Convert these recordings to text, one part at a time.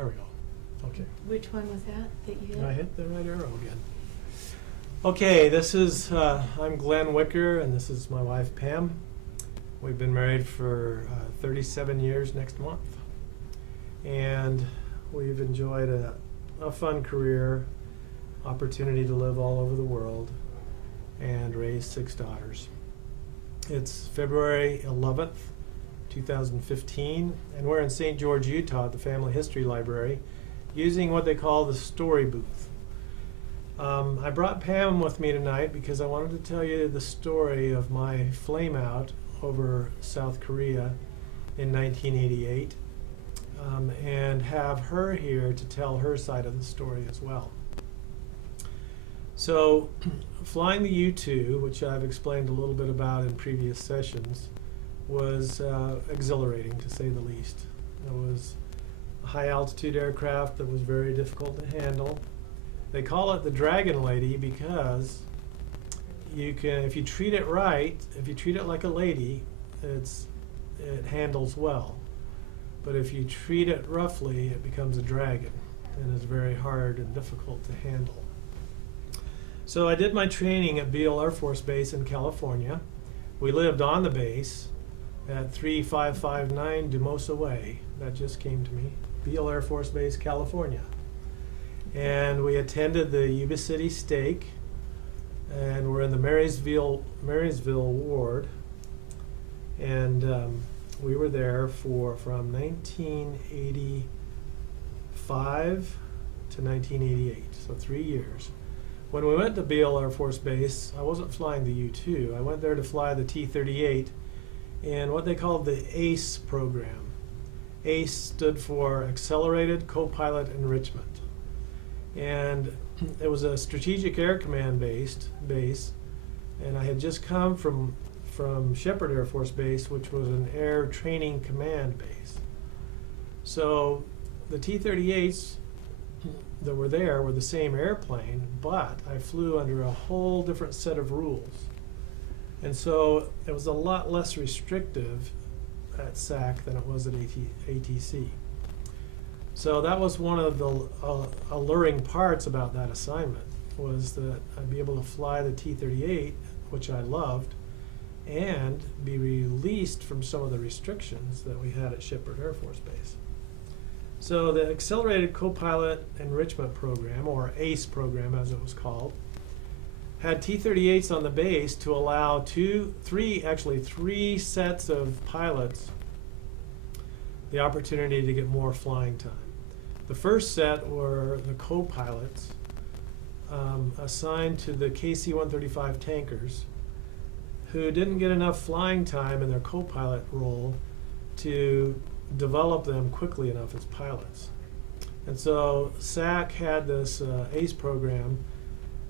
There we go. Okay. Which one was that you hit? I hit the right arrow again. Okay, this is, I'm Glenn Wicker, and this is my wife Pam. We've been married for 37 years next month. And we've enjoyed a fun career, opportunity to live all over the world, and raise 6 daughters. It's February 11th, 2015, and we're in St. George, Utah at the Family History Library using what they call the story booth. I brought Pam with me tonight because I wanted to tell you the story of my flameout over South Korea in 1988 and have her here to tell her side of the story as well. So flying the U-2, which I've explained a little bit about in previous sessions, was exhilarating to say the least. It was a high altitude aircraft that was very difficult to handle. They call it the Dragon Lady because you can, if you treat it right, if you treat it like a lady, it handles well. But if you treat it roughly, it becomes a dragon and is very hard and difficult to handle. So I did my training at Beale Air Force Base in California. We lived on the base at 3559 Dumosa Way. That just came to me. Beale Air Force Base, California. And we attended the Yuba City Steak, and we're in the Marysville ward. And we were there from 1985 to 1988, so 3 years. When we went to Beale Air Force Base, I wasn't flying the U-2. I went there to fly the T-38 in what they called the ACE program. ACE stood for Accelerated Co-Pilot Enrichment. And it was a Strategic Air Command base, and I had just come from Shepherd Air Force Base, which was an Air Training Command base. So the T-38s that were there were the same airplane, but I flew under a whole different set of rules. And so it was a lot less restrictive at SAC than it was at ATC. So that was one of the alluring parts about that assignment, was that I'd be able to fly the T-38, which I loved, and be released from some of the restrictions that we had at Shepherd Air Force Base. So the Accelerated Co-Pilot Enrichment Program, or ACE program as it was called, had T-38s on the base to allow three sets of pilots the opportunity to get more flying time. The first set were the co-pilots assigned to the KC-135 tankers who didn't get enough flying time in their co-pilot role to develop them quickly enough as pilots. And so SAC had this ACE program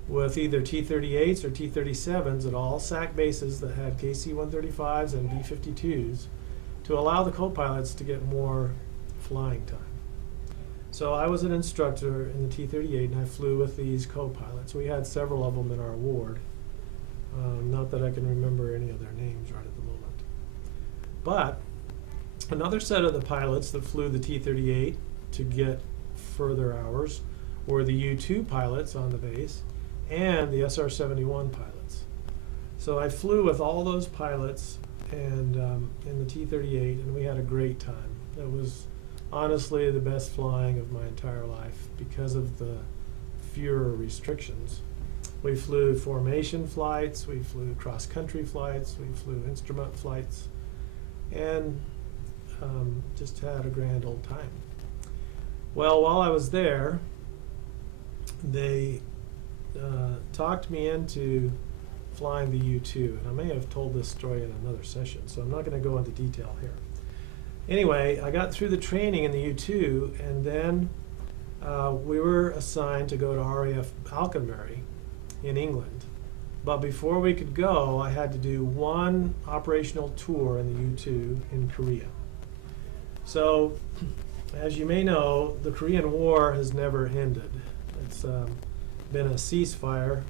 with either T-38s or T-37s at all SAC bases that had KC-135s and B-52s to allow the co-pilots to get more flying time. So I was an instructor in the T-38 and I flew with these co-pilots. We had several of them in our ward. Not that I can remember any of their names right at the moment. But another set of the pilots that flew the T-38 to get further hours were the U-2 pilots on the base and the SR-71 pilots. So I flew with all those pilots and in the T-38, and we had a great time. It was honestly the best flying of my entire life because of the fewer restrictions. We flew formation flights, we flew cross-country flights, we flew instrument flights, and just had a grand old time. Well, while I was there, they talked me into flying the U-2, and I may have told this story in another session, so I'm not going to go into detail here. Anyway, I got through the training in the U-2, and then we were assigned to go to RAF Alconbury in England. But before we could go, I had to do one operational tour in the U-2 in Korea. So, as you may know, the Korean War has never ended. It's been a ceasefire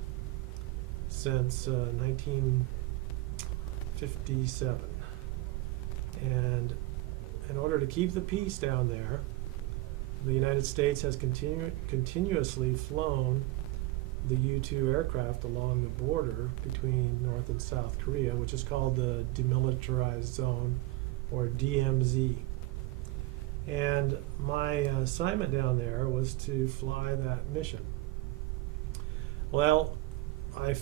since 1957. And in order to keep the peace down there, the United States has continuously flown the U-2 aircraft along the border between North and South Korea, which is called the Demilitarized Zone, or DMZ. And my assignment down there was to fly that mission. Well, I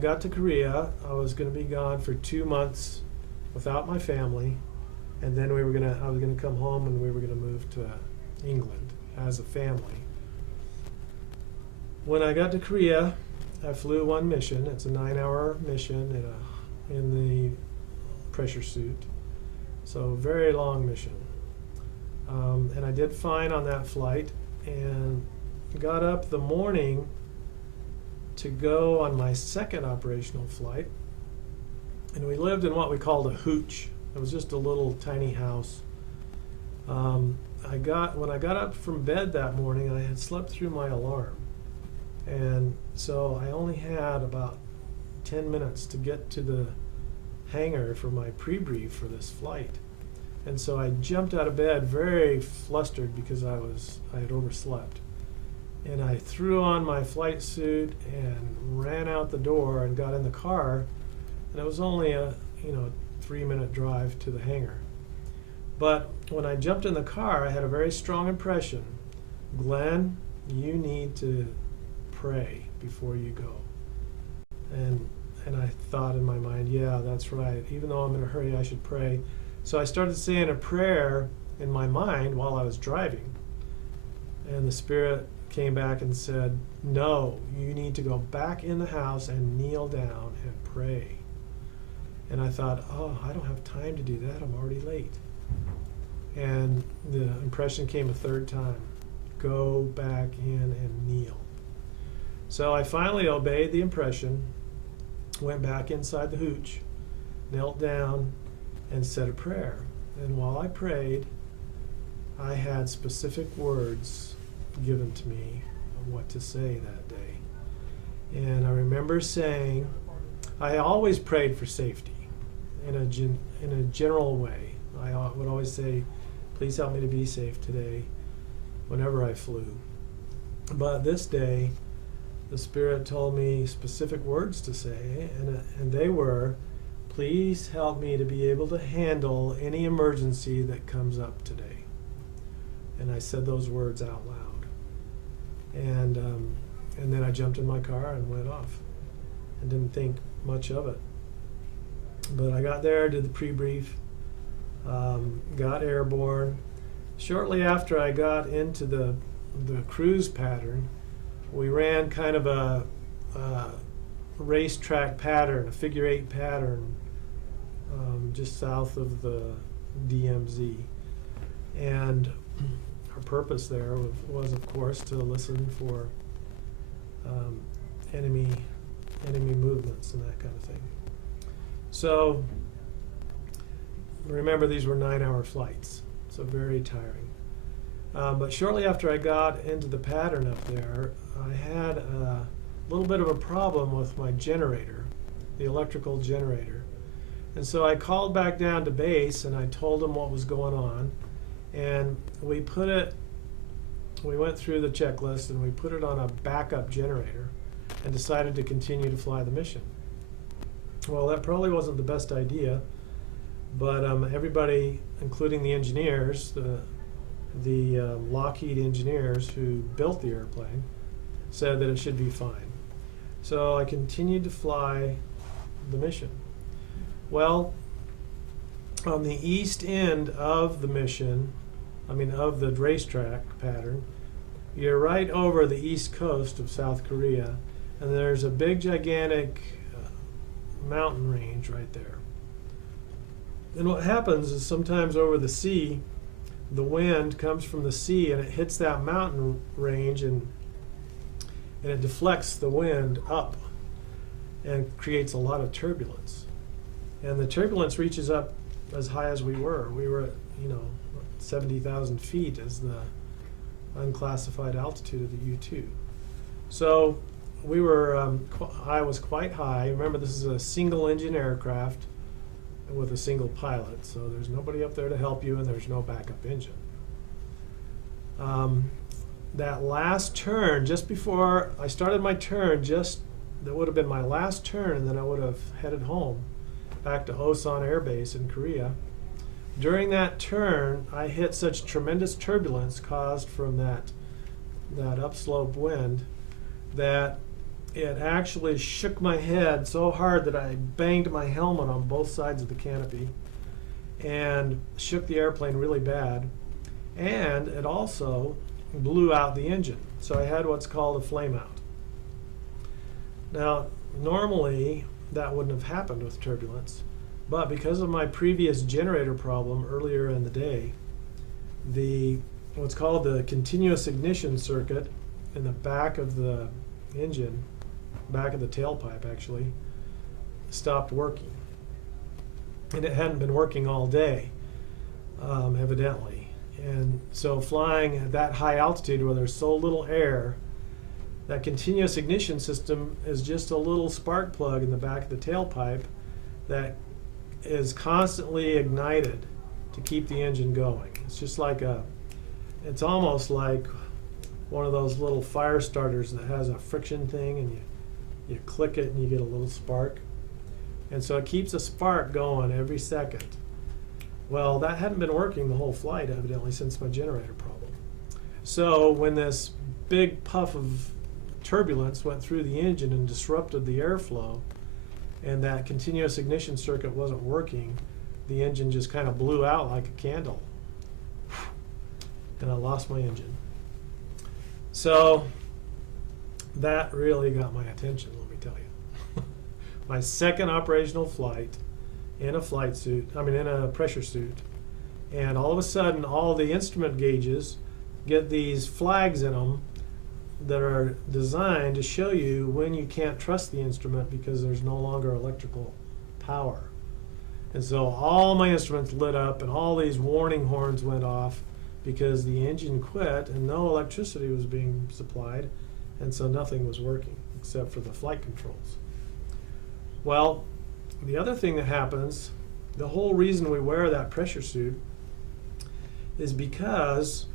got to Korea. I was going to be gone for 2 months without my family, and then I was gonna come home, and we were gonna move to England as a family. When I got to Korea, I flew one mission. It's a 9-hour mission in the pressure suit, so very long mission. And I did fine on that flight, and got up the morning to go on my second operational flight. And we lived in what we called a hooch. It was just a little tiny house. When I got up from bed that morning, I had slept through my alarm. And so I only had about 10 minutes to get to the hangar for my pre-brief for this flight. And so I jumped out of bed very flustered because I had overslept. And I threw on my flight suit and ran out the door and got in the car. And it was only a 3-minute drive to the hangar. But when I jumped in the car, I had a very strong impression. Glenn, you need to pray before you go. And I thought in my mind, yeah, that's right. Even though I'm in a hurry, I should pray. So I started saying a prayer in my mind while I was driving. And the Spirit came back and said, no, you need to go back in the house and kneel down and pray. And I thought, oh, I don't have time to do that. I'm already late. And the impression came a third time. Go back in and kneel. So I finally obeyed the impression, went back inside the hooch, knelt down, and said a prayer. And while I prayed, I had specific words given to me of what to say that day. And I remember saying, I always prayed for safety in a general way. I would always say, please help me to be safe today whenever I flew. But this day, the Spirit told me specific words to say, and they were, please help me to be able to handle any emergency that comes up today. And I said those words out loud. And then I jumped in my car and went off and didn't think much of it. But I got there, did the pre-brief, got airborne. Shortly after I got into the cruise pattern, we ran kind of a racetrack pattern, a figure 8 pattern, just south of the DMZ. And our purpose there was, of course, to listen for enemy movements and that kind of thing. So remember, these were 9-hour flights, so very tiring. But shortly after I got into the pattern up there, I had a little bit of a problem with my generator, the electrical generator. And so I called back down to base and I told them what was going on. And we went through the checklist and we put it on a backup generator and decided to continue to fly the mission. Well, that probably wasn't the best idea, but everybody, including the engineers, the Lockheed engineers who built the airplane, said that it should be fine. So I continued to fly the mission. Well, on the east end of the mission, of the racetrack pattern, you're right over the east coast of South Korea, and there's a big, gigantic mountain range right there. And what happens is sometimes over the sea, the wind comes from the sea and it hits that mountain range and it deflects the wind up and creates a lot of turbulence. And the turbulence reaches up as high as we were. We were at 70,000 feet as the unclassified altitude of the U-2. So we were, I was quite high. Remember, this is a single engine aircraft with a single pilot, so there's nobody up there to help you and there's no backup engine. that last turn, just before I started my turn, that would have been my last turn, and then I would have headed home back to Osan Air Base in Korea. During that turn, I hit such tremendous turbulence caused from that upslope wind that it actually shook my head so hard that I banged my helmet on both sides of the canopy and shook the airplane really bad. And it also blew out the engine. So I had what's called a flame out. Now, normally that wouldn't have happened with turbulence, but because of my previous generator problem earlier in the day, what's called the continuous ignition circuit in the back of the engine, back of the tailpipe actually, stopped working. And it hadn't been working all day, evidently. And so flying at that high altitude where there's so little air, that continuous ignition system is just a little spark plug in the back of the tailpipe that is constantly ignited to keep the engine going. It's just like it's almost like one of those little fire starters that has a friction thing, and you click it and you get a little spark. And so it keeps a spark going every second. Well, that hadn't been working the whole flight, evidently, since my generator problem. So when this big puff of turbulence went through the engine and disrupted the airflow, and that continuous ignition circuit wasn't working, the engine just kind of blew out like a candle. And I lost my engine. So that really got my attention, let me tell you. My second operational flight in a in a pressure suit, and all of a sudden all the instrument gauges get these flags in them that are designed to show you when you can't trust the instrument because there's no longer electrical power. And so all my instruments lit up and all these warning horns went off because the engine quit and no electricity was being supplied, and so nothing was working except for the flight controls. Well, the other thing that happens, the whole reason we wear that pressure suit is because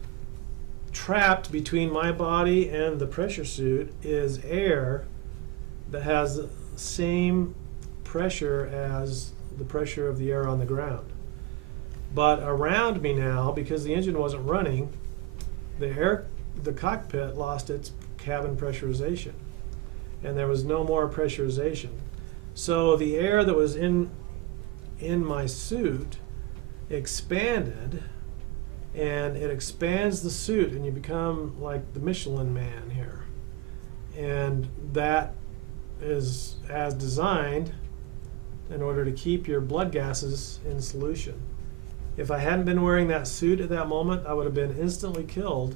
trapped between my body and the pressure suit is air that has the same pressure as the pressure of the air on the ground. But around me now, because the engine wasn't running, the cockpit lost its cabin pressurization, and there was no more pressurization. So the air that was in my suit expanded, and it expands the suit, and you become like the Michelin Man here. And that is as designed in order to keep your blood gases in solution. If I hadn't been wearing that suit at that moment, I would have been instantly killed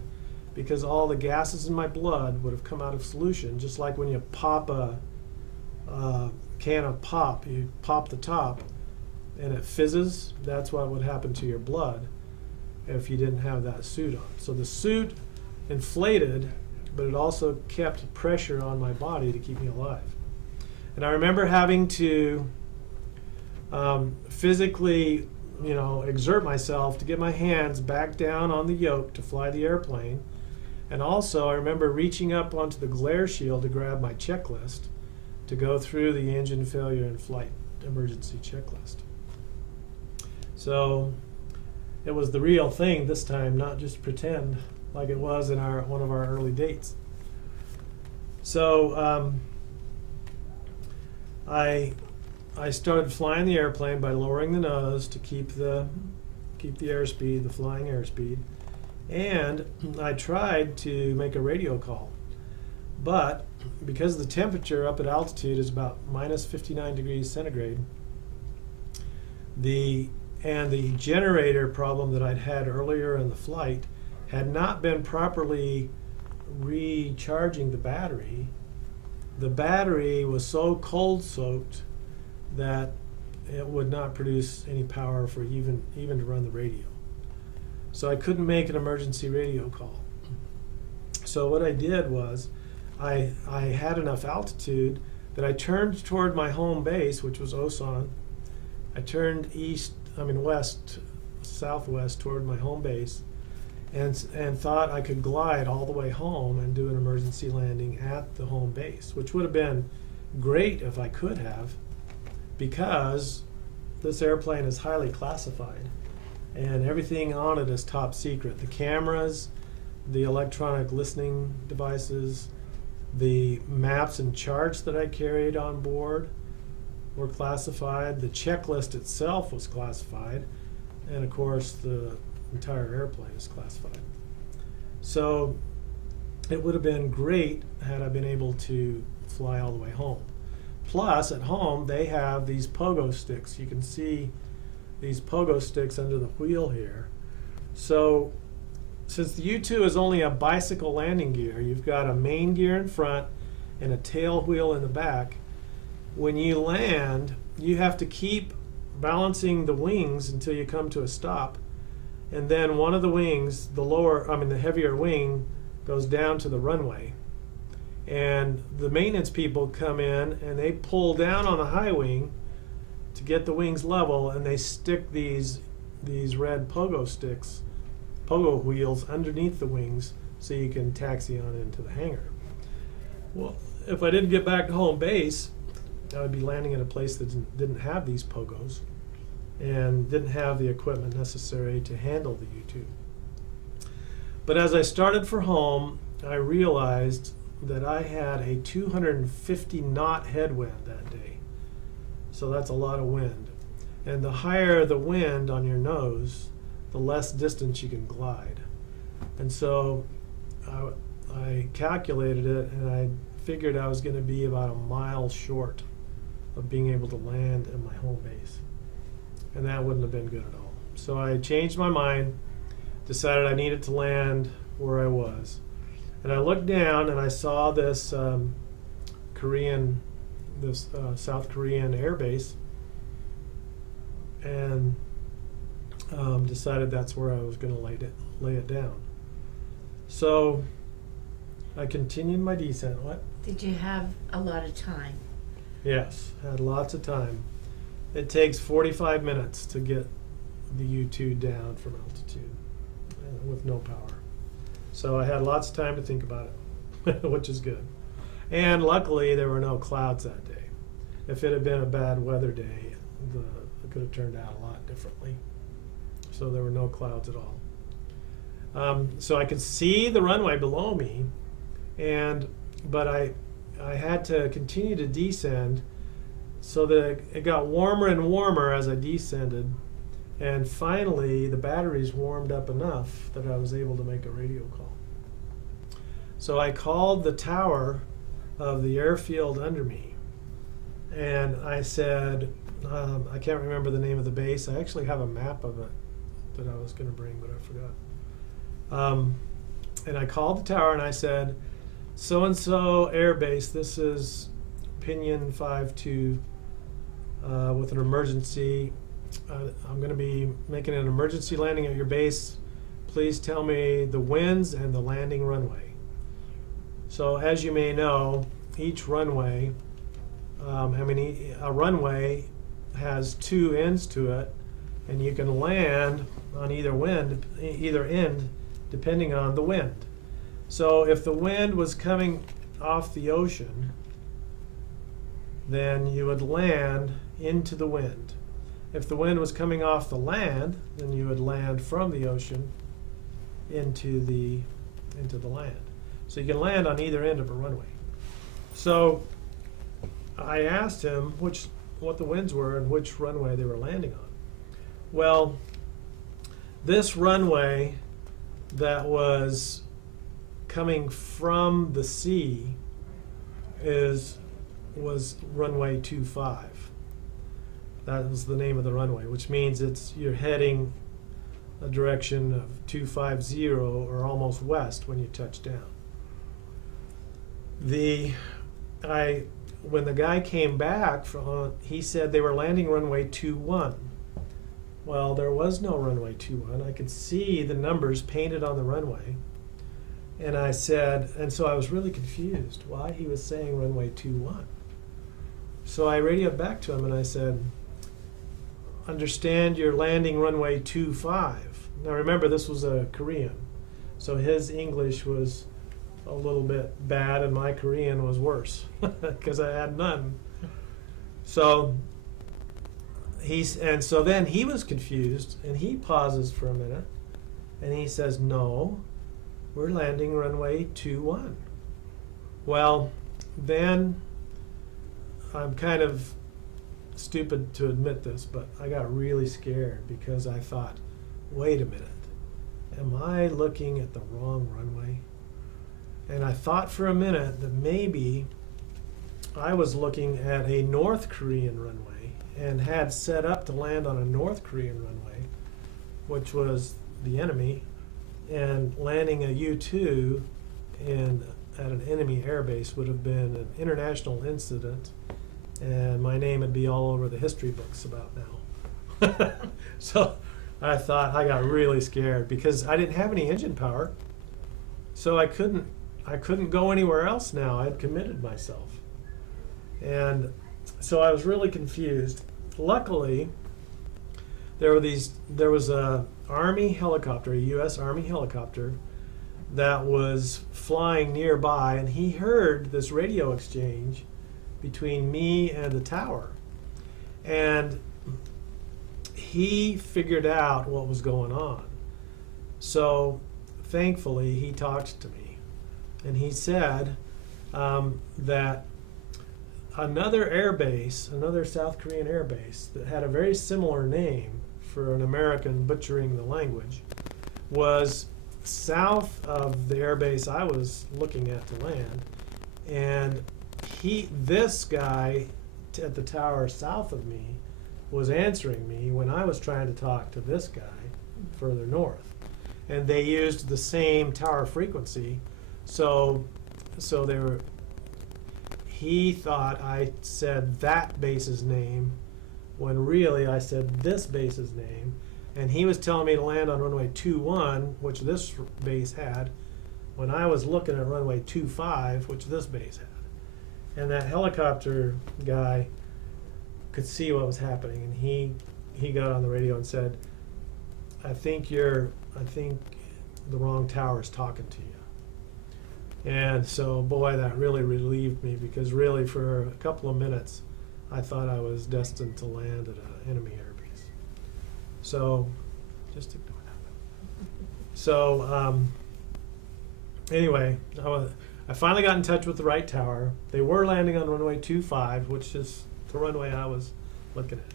because all the gases in my blood would have come out of solution, just like when you pop a can of pop, you pop the top and it fizzes. That's what would happen to your blood if you didn't have that suit on. So the suit inflated, but it also kept pressure on my body to keep me alive. And I remember having to physically, exert myself to get my hands back down on the yoke to fly the airplane. And also I remember reaching up onto the glare shield to grab my checklist to go through the engine failure and flight emergency checklist. So it was the real thing this time, not just pretend like it was in one of our early dates. So I started flying the airplane by lowering the nose to keep the airspeed, the flying airspeed, and I tried to make a radio call. But because the temperature up at altitude is about minus 59 degrees centigrade, the generator problem that I'd had earlier in the flight had not been properly recharging the battery. The battery was so cold soaked that it would not produce any power for even to run the radio. So I couldn't make an emergency radio call. So what I did was I had enough altitude that I turned toward my home base, which was Osan. I turned southwest toward my home base, and thought I could glide all the way home and do an emergency landing at the home base, which would have been great if I could have, because this airplane is highly classified and everything on it is top secret. The cameras, the electronic listening devices, the maps and charts that I carried on board were classified. The checklist itself was classified. And of course, the entire airplane is classified. So it would have been great had I been able to fly all the way home. Plus, at home, they have these pogo sticks. You can see these pogo sticks under the wheel here. So since the U2 is only a bicycle landing gear, you've got a main gear in front and a tail wheel in the back. When you land, you have to keep balancing the wings until you come to a stop. And then one of the wings, the heavier wing, goes down to the runway. And the maintenance people come in and they pull down on the high wing to get the wings level, and they stick these red pogo sticks, pogo wheels, underneath the wings so you can taxi on into the hangar. Well, if I didn't get back to home base, I would be landing at a place that didn't have these pogos and didn't have the equipment necessary to handle the U2. But as I started for home, I realized that I had a 250 knot headwind that day. So that's a lot of wind. And the higher the wind on your nose, the less distance you can glide. And so I calculated it, and I figured I was going to be about a mile short of being able to land at my home base. And that wouldn't have been good at all. So I changed my mind, decided I needed to land where I was. And I looked down and I saw this South Korean air base, and decided that's where I was going to lay it down. So I continued my descent. What? Did you have a lot of time? Yes, had lots of time. It takes 45 minutes to get the U2 down from altitude with no power. So I had lots of time to think about it, which is good. And luckily, there were no clouds that day. If it had been a bad weather day, it could have turned out a lot differently. So there were no clouds at all. So I could see the runway below me, but I had to continue to descend so that it got warmer and warmer as I descended. And finally, the batteries warmed up enough that I was able to make a radio call. So I called the tower of the airfield under me, and I said, I can't remember the name of the base. I actually have a map of it that I was going to bring, but I forgot. And I called the tower and I said, so-and-so air base, this is Pinion 5-2 with an emergency. I'm going to be making an emergency landing at your base. Please tell me the winds and the landing runway. So as you may know, each runway, a runway has two ends to it, and you can land on either end depending on the wind. So if the wind was coming off the ocean, then you would land into the wind. If the wind was coming off the land, then you would land from the ocean into the land. So you can land on either end of a runway. So I asked him what the winds were and which runway they were landing on. Well, this runway that was coming from the sea was runway 25. That was the name of the runway, which means you're heading a direction of 250 or almost west when you touch down. When the guy came back, he said they were landing runway 21. Well, there was no runway 21. I could see the numbers painted on the runway. And so I was really confused why he was saying runway 21. So I radioed back to him and I said, understand you're landing runway 25. Now remember, this was a Korean. So his English was a little bit bad, and my Korean was worse because I had none. So so then he was confused, and he pauses for a minute, and he says, "No, we're landing runway 21." Well, then I'm kind of stupid to admit this, but I got really scared because I thought, wait a minute, am I looking at the wrong runway? And I thought for a minute that maybe I was looking at a North Korean runway and had set up to land on a North Korean runway, which was the enemy, and landing a U-2 at an enemy airbase would have been an international incident, and my name would be all over the history books about now. So I thought, I got really scared because I didn't have any engine power, so I couldn't go anywhere else now. I had committed myself. And so I was really confused. Luckily, there was a Army helicopter, a U.S. Army helicopter, that was flying nearby, and he heard this radio exchange between me and the tower. And he figured out what was going on. So thankfully, he talked to me, and he said that another airbase, another South Korean airbase that had a very similar name for an American butchering the language, was south of the airbase I was looking at to land. And this guy at the tower south of me was answering me when I was trying to talk to this guy further north. And they used the same tower frequency, so he thought I said that base's name when really I said this base's name, and he was telling me to land on runway 21, which this base had, when I was looking at runway 25, which this base had. And that helicopter guy could see what was happening, and he got on the radio and said, I think the wrong tower is talking to you. And so, boy, that really relieved me, because really for a couple of minutes I thought I was destined to land at an enemy airbase. So just ignore that. So anyway, I finally got in touch with the right tower. They were landing on runway 25, which is the runway I was looking at.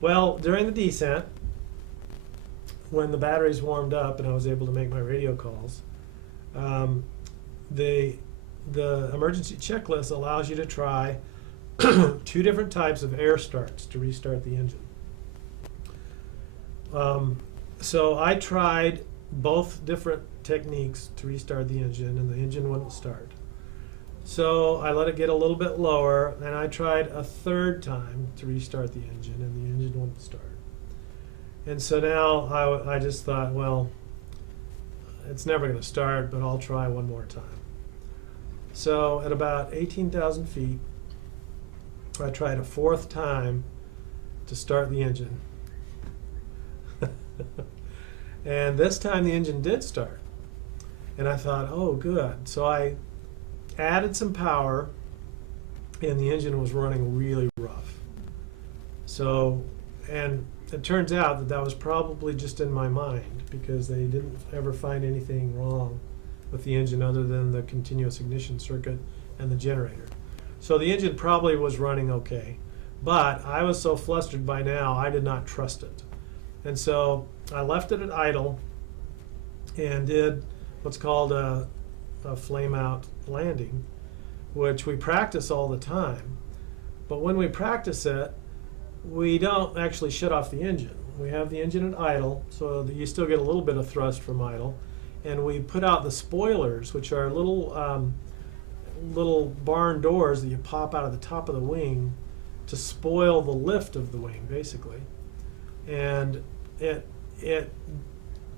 Well, during the descent, when the batteries warmed up and I was able to make my radio calls, the emergency checklist allows you to try 2 different types of air starts to restart the engine. So I tried both different techniques to restart the engine, and the engine wouldn't start. So I let it get a little bit lower, and I tried a 3rd time to restart the engine, and the engine wouldn't start. And so now I just thought, well, it's never going to start, but I'll try one more time. So at about 18,000 feet, I tried a 4th time to start the engine. And this time the engine did start. And I thought, oh, good. So I added some power, and the engine was running really rough. So, and it turns out that was probably just in my mind, because they didn't ever find anything wrong with the engine other than the continuous ignition circuit and the generator. So the engine probably was running okay, but I was so flustered by now I did not trust it. And so I left it at idle and did what's called a flame out landing, which we practice all the time. But when we practice it, we don't actually shut off the engine. We have the engine at idle, so that you still get a little bit of thrust from idle. And we put out the spoilers, which are little barn doors that you pop out of the top of the wing to spoil the lift of the wing, basically. And it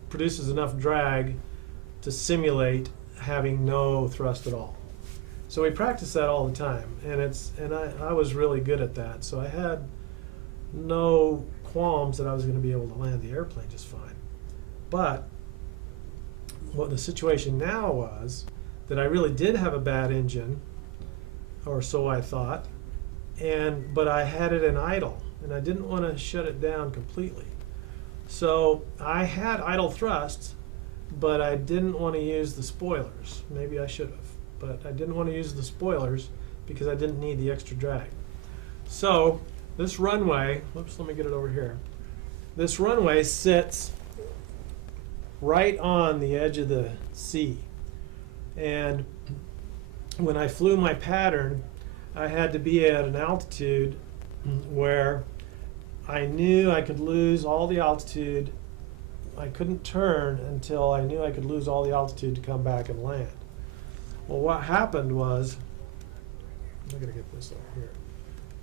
produces enough drag to simulate having no thrust at all. So we practice that all the time, and I was really good at that. So I had no qualms that I was going to be able to land the airplane just fine. But what the situation now was that I really did have a bad engine, or so I thought, but I had it in idle, and I didn't want to shut it down completely. So I had idle thrusts, but I didn't want to use the spoilers. Maybe I should have, but I didn't want to use the spoilers because I didn't need the extra drag. So this runway, whoops, let me get it over here. This runway sits right on the edge of the sea. And when I flew my pattern, I had to be at an altitude where I knew I could lose all the altitude. I couldn't turn until I knew I could lose all the altitude to come back and land. Well, what happened was, I'm gonna get this over here.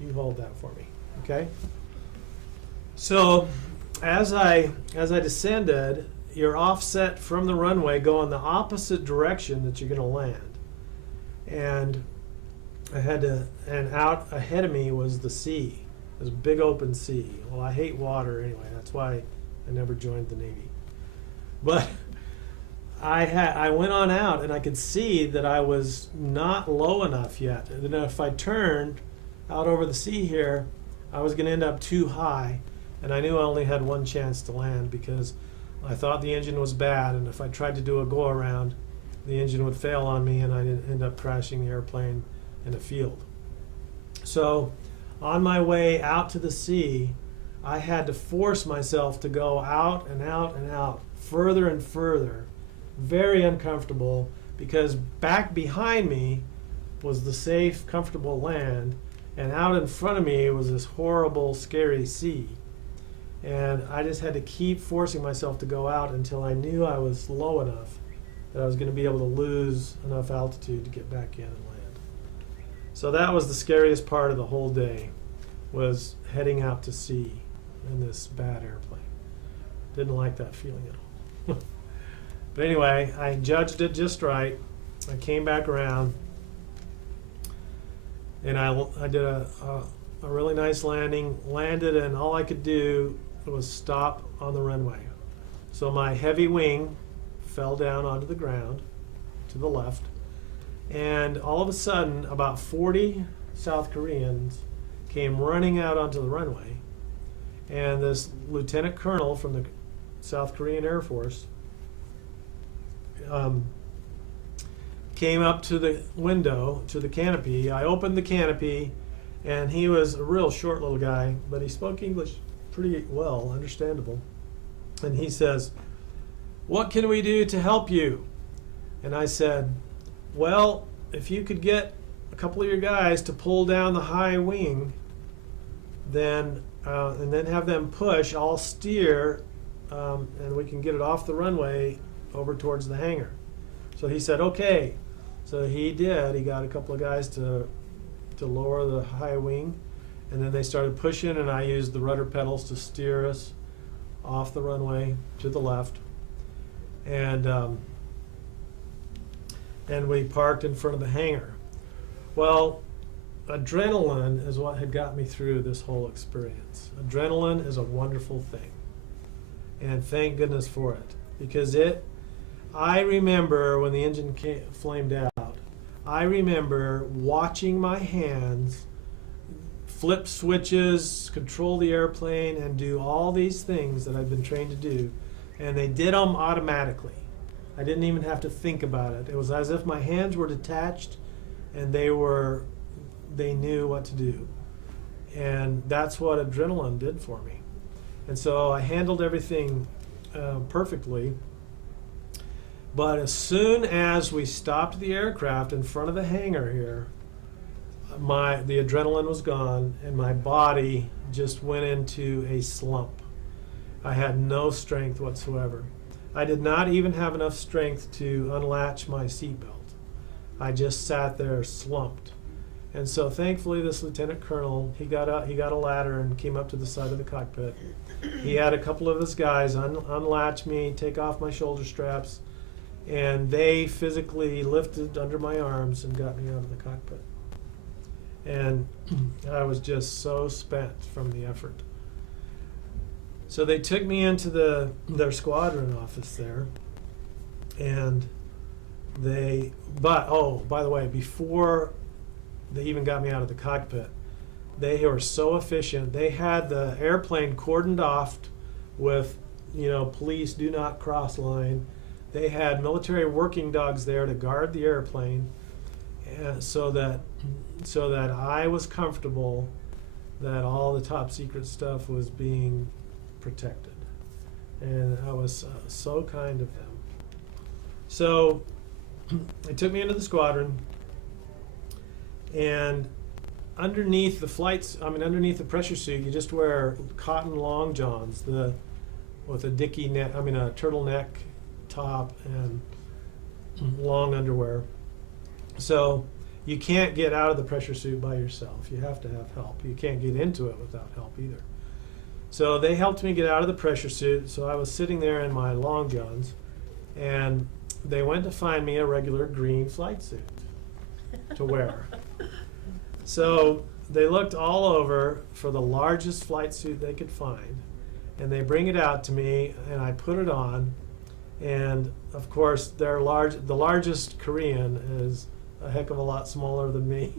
You hold that for me, okay? So as I descended, you're offset from the runway, go in the opposite direction that you're gonna land. And I had to, and out ahead of me was the sea. It was a big open sea. Well, I hate water anyway. That's why I never joined the Navy. But I went on out, and I could see that I was not low enough yet. And then if I turned out over the sea here, I was going to end up too high, and I knew I only had one chance to land because I thought the engine was bad, and if I tried to do a go around, the engine would fail on me, and I'd end up crashing the airplane in a field. So on my way out to the sea, I had to force myself to go out and out and out, further and further, very uncomfortable, because back behind me was the safe, comfortable land, and out in front of me was this horrible, scary sea. And I just had to keep forcing myself to go out until I knew I was low enough that I was going to be able to lose enough altitude to get back in and land. So that was the scariest part of the whole day, was heading out to sea in this bad airplane. Didn't like that feeling at all. But anyway, I judged it just right. I came back around, and I did a really nice landing, landed, and all I could do was stop on the runway. So my heavy wing fell down onto the ground to the left, and all of a sudden about 40 South Koreans came running out onto the runway, and this lieutenant colonel from the South Korean Air Force came up to the window, to the canopy. I opened the canopy, and he was a real short little guy, but he spoke English pretty well, understandable. And he says, "What can we do to help you?" And I said, "Well, if you could get a couple of your guys to pull down the high wing, then and then have them push, I'll steer, and we can get it off the runway over towards the hangar." So he said, "Okay." So he did. He got a couple of guys to lower the high wing, and then they started pushing, and I used the rudder pedals to steer us off the runway to the left. And we parked in front of the hangar. Well, adrenaline is what had got me through this whole experience. Adrenaline is a wonderful thing, and thank goodness for it, because I remember when the engine flamed out, I remember watching my hands flip switches, control the airplane, and do all these things that I've been trained to do, and they did them automatically. I didn't even have to think about it. It was as if my hands were detached, and they knew what to do. And that's what adrenaline did for me. And so I handled everything perfectly. But as soon as we stopped the aircraft in front of the hangar here, the adrenaline was gone, and my body just went into a slump. I had no strength whatsoever. I did not even have enough strength to unlatch my seatbelt. I just sat there slumped. And so thankfully this lieutenant colonel, he got a ladder and came up to the side of the cockpit. He had a couple of his guys unlatch me, take off my shoulder straps, and they physically lifted under my arms and got me out of the cockpit. And I was just so spent from the effort. So they took me into their squadron office there, and by the way, before they even got me out of the cockpit, they were so efficient. They had the airplane cordoned off with, police do not cross line. They had military working dogs there to guard the airplane, so that I was comfortable that all the top secret stuff was being protected. And I was so kind of them. So they took me into the squadron, and underneath the pressure suit, you just wear cotton long johns, with a a turtleneck top and long underwear. So you can't get out of the pressure suit by yourself. You have to have help. You can't get into it without help either. So they helped me get out of the pressure suit. So I was sitting there in my long johns, and they went to find me a regular green flight suit to wear. So they looked all over for the largest flight suit they could find, and they bring it out to me, and I put it on. And of course, the largest Korean is a heck of a lot smaller than me.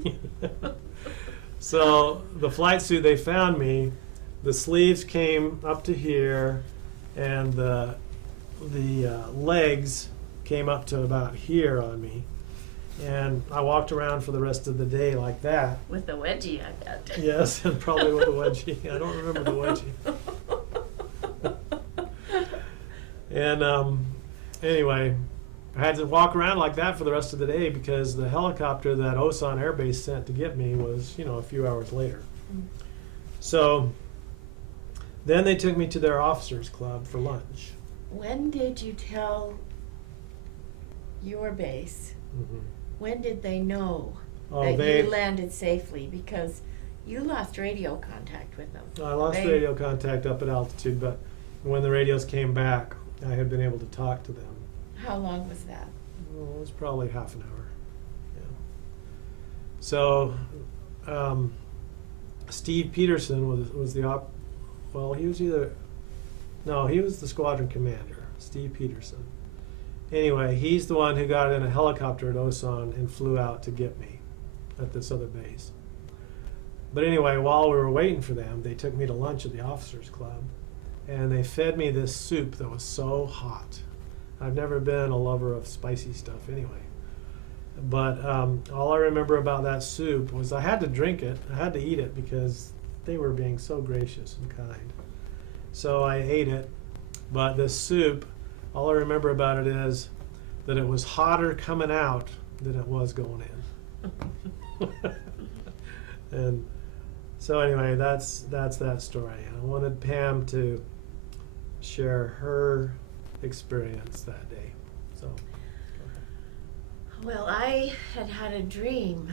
So the flight suit they found me, the sleeves came up to here, and the legs came up to about here on me. And I walked around for the rest of the day like that. With the wedgie, I bet. Yes, and probably with a wedgie. I don't remember the wedgie. And anyway, I had to walk around like that for the rest of the day because the helicopter that Osan Air Base sent to get me was, a few hours later. So then they took me to their officers' club for lunch. When did you tell your base? Mm-hmm. When did they know Oh, that you landed safely? Because you lost radio contact with them. I lost radio contact up at altitude, but when the radios came back, I had been able to talk to them. How long was that? Well, it was probably half an hour. Yeah. So, Steve Peterson was the he was the squadron commander, Steve Peterson. Anyway, he's the one who got in a helicopter at Osan and flew out to get me at this other base. But anyway, while we were waiting for them, they took me to lunch at the officers' club, and they fed me this soup that was so hot. I've never been a lover of spicy stuff anyway. But all I remember about that soup was I had to drink it. I had to eat it because they were being so gracious and kind. So I ate it. But this soup, all I remember about it is that it was hotter coming out than it was going in. And so anyway, that's that story. I wanted Pam to share her experience that day. So, Well, I had a dream,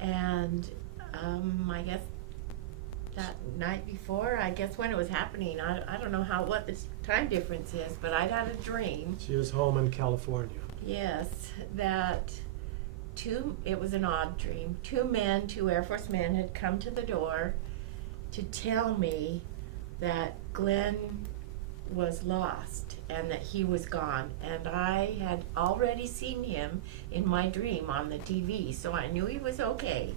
and I guess that night before, I guess when it was happening, I don't know what the time difference is, but I'd had a dream. she was home in California. Yes, that it was an odd dream. Two Air Force men had come to the door to tell me that Glenn was lost and that he was gone. And I had already seen him in my dream on the TV, so I knew he was okay.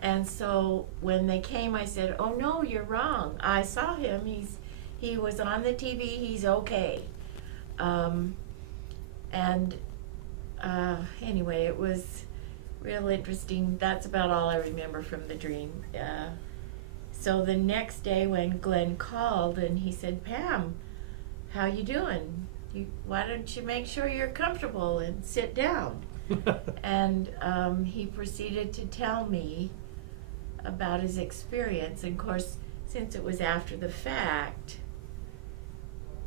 And so when they came, I said, "Oh no, you're wrong. I saw him. He was on the TV. He's okay." Anyway, it was real interesting. That's about all I remember from the dream. So the next day when Glenn called and he said, "Pam, how you doing? Why don't you make sure you're comfortable and sit down?" And he proceeded to tell me about his experience. And of course, since it was after the fact,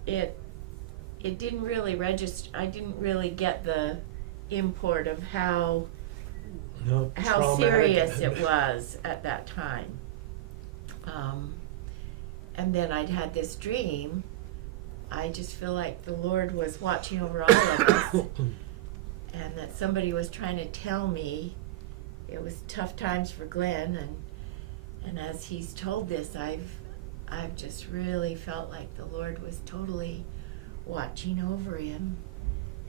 it didn't really register. I didn't really get the import of how serious it was at that time. And then I'd had this dream. I just feel like the Lord was watching over all of us, and that somebody was trying to tell me it was tough times for Glenn. And as he's told this, I've just really felt like the Lord was totally watching over him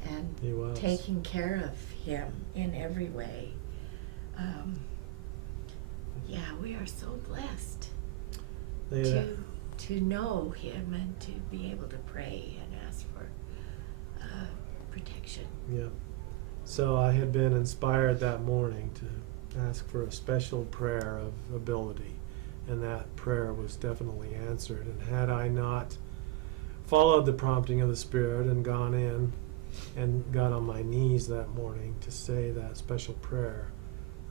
and He was. taking care of him in every way. Yeah, we are so blessed to know him and to be able to pray and ask for protection. Yeah. So I had been inspired that morning to ask for a special prayer of ability, and that prayer was definitely answered. And had I not followed the prompting of the Spirit and gone in and got on my knees that morning to say that special prayer,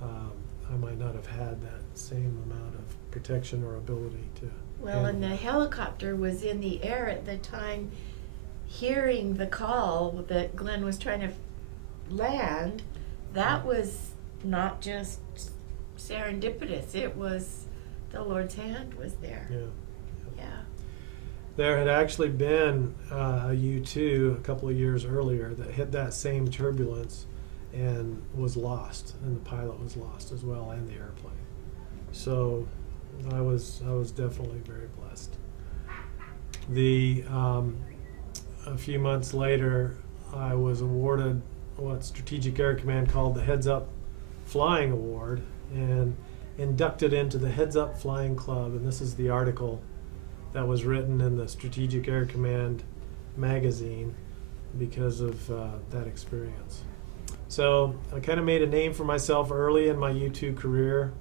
I might not have had that same amount of protection or ability to. Well, and the helicopter was in the air at the time, hearing the call that Glenn was trying to land. That was not just serendipitous. It was the Lord's hand was there. Yeah. Yeah. There had actually been a U-2 a couple of years earlier that hit that same turbulence and was lost, and the pilot was lost as well, and the airplane. So I was definitely very blessed. A few months later, I was awarded what Strategic Air Command called the Heads Up Flying Award, and inducted into the Heads Up Flying Club. And this is the article that was written in the Strategic Air Command magazine because of that experience. So I kind of made a name for myself early in my U-2 career.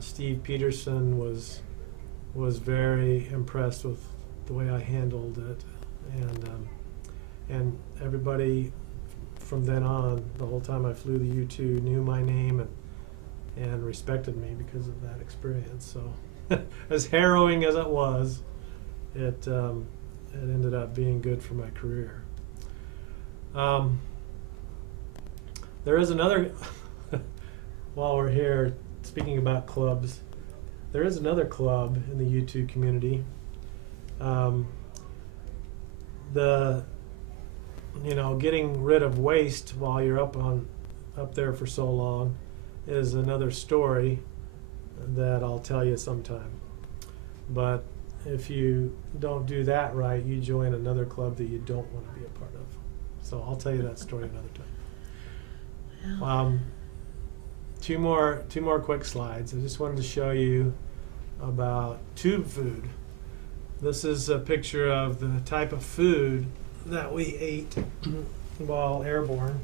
Steve Peterson was very impressed with the way I handled it, and everybody from then on, the whole time I flew the U-2, knew my name and respected me because of that experience. So as harrowing as it was, it ended up being good for my career. There is another, while we're here speaking about clubs, there is another club in the U2 community. Getting rid of waste while you're up there for so long is another story that I'll tell you sometime. But if you don't do that right, you join another club that you don't want to be a part of. So I'll tell you that story another time. Two more quick slides. I just wanted to show you about tube food. This is a picture of the type of food that we ate while airborne.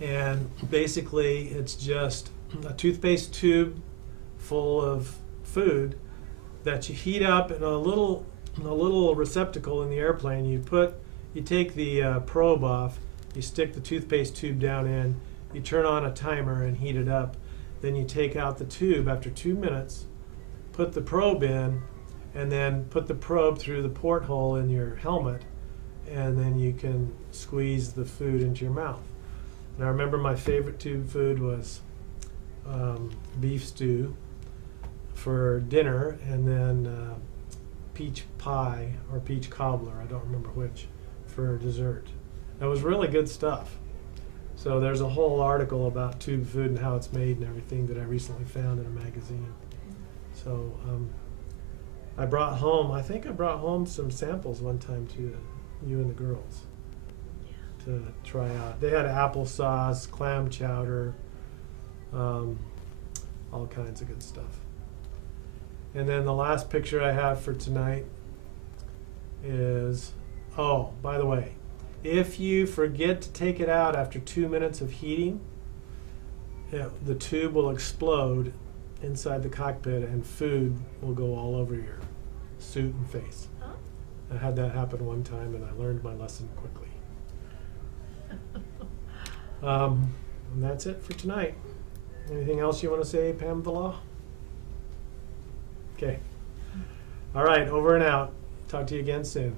And basically it's just a toothpaste tube full of food that you heat up in a little receptacle in the airplane. You take the probe off, you stick the toothpaste tube down in, you turn on a timer and heat it up. Then you take out the tube after 2 minutes, put the probe in, and then put the probe through the porthole in your helmet, and then you can squeeze the food into your mouth. And I remember my favorite tube food was beef stew for dinner, and then peach pie or peach cobbler, I don't remember which, for dessert. It was really good stuff. So there's a whole article about tube food and how it's made and everything that I recently found in a magazine. So I brought home some samples one time to you and the girls to try out. They had applesauce, clam chowder, all kinds of good stuff. And then the last picture I have for tonight is, oh, by the way, if you forget to take it out after 2 minutes of heating, the tube will explode inside the cockpit and food will go all over your suit and face. Huh? I had that happen one time and I learned my lesson quickly. And that's it for tonight. Anything else you want to say, Pam the Law? Okay. All right, over and out. Talk to you again soon.